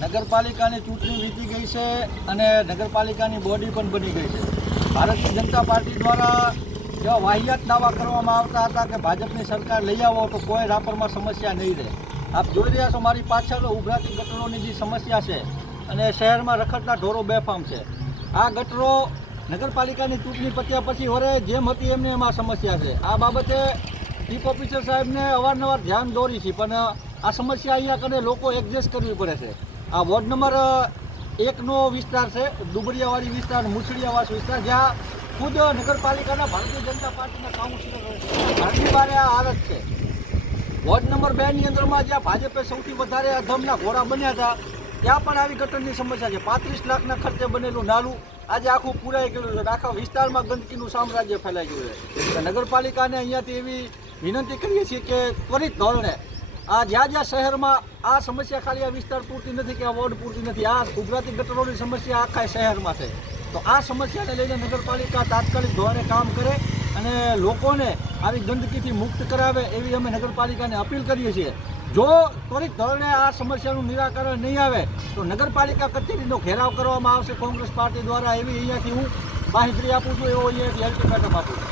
નગરપાલિકાની ચૂંટણી વીતી ગઈ છે અને નગરપાલિકાની બોડી પણ બની ગઈ છે. ભારતીય જનતા પાર્ટી દ્વારા જેવા વાહિયાત દાવા કરવામાં આવતા હતા કે ભાજપની સરકાર લઈ આવો તો કોઈ રાપરમાં સમસ્યા નહીં રહે. આપ જોઈ રહ્યા છો મારી પાછળ ઉભરાતી ગટરોની જે સમસ્યા છે અને શહેરમાં રખડતા ઢોરો બેફામ છે. આ ગટરો નગરપાલિકાની ચૂંટણી પત્યા પછી વરે જેમ હતી એમને એમાં સમસ્યા છે. આ બાબતે ચીફ ઓફિસર સાહેબને અવારનવાર ધ્યાન દોરી છે, પણ આ સમસ્યા અહીંયા કને લોકો એડજસ્ટ કરવી પડે છે. આ વોર્ડ નંબર એકનો વિસ્તાર છે, દુબળિયાવાડી વિસ્તાર મુછડિયાવાસ વિસ્તાર, જ્યાં ખુદ નગરપાલિકાના ભારતીય જનતા પાર્ટીના કાઉન્સિલર ઘરની બારે આ હાલત છે. વોર્ડ નંબર બેની અંદરમાં જ્યાં ભાજપે સૌથી વધારે અધમના ઘોડા બન્યા હતા, ત્યાં પણ આવી ગટરની સમસ્યા છે. પાંત્રીસ લાખના ખર્ચે બનેલું નાલું આજે આખું પૂરાઈ ગયેલું છે. આખા વિસ્તારમાં ગંદકીનું સામ્રાજ્ય ફેલાઈ ગયું છે. નગરપાલિકાને અહીંયાથી એવી વિનંતી કરીએ છીએ કે ત્વરિત ધોરણે આ જ્યાં જ્યાં શહેરમાં આ સમસ્યા ખાલી આ વિસ્તાર પૂરતી નથી કે આ વોર્ડ પૂરતી નથી, આ ગુજરાતી ગટરોની સમસ્યા આખા શહેરમાં છે. તો આ સમસ્યાને લઈને નગરપાલિકા તાત્કાલિક ધોરણે કામ કરે અને લોકોને આવી ગંદકીથી મુક્ત કરાવે એવી અમે નગરપાલિકાને અપીલ કરીએ છીએ. જો ત્વરિત ધોરણે આ સમસ્યાનું નિરાકરણ નહીં આવે, તો નગરપાલિકા કચેરીનો ઘેરાવ કરવામાં આવશે. કોંગ્રેસ પાર્ટી દ્વારા એવી અહીંયાથી હું બાંહેધરી આપું છું, એવો અહીંયા એક હેલ્પ આપું છું.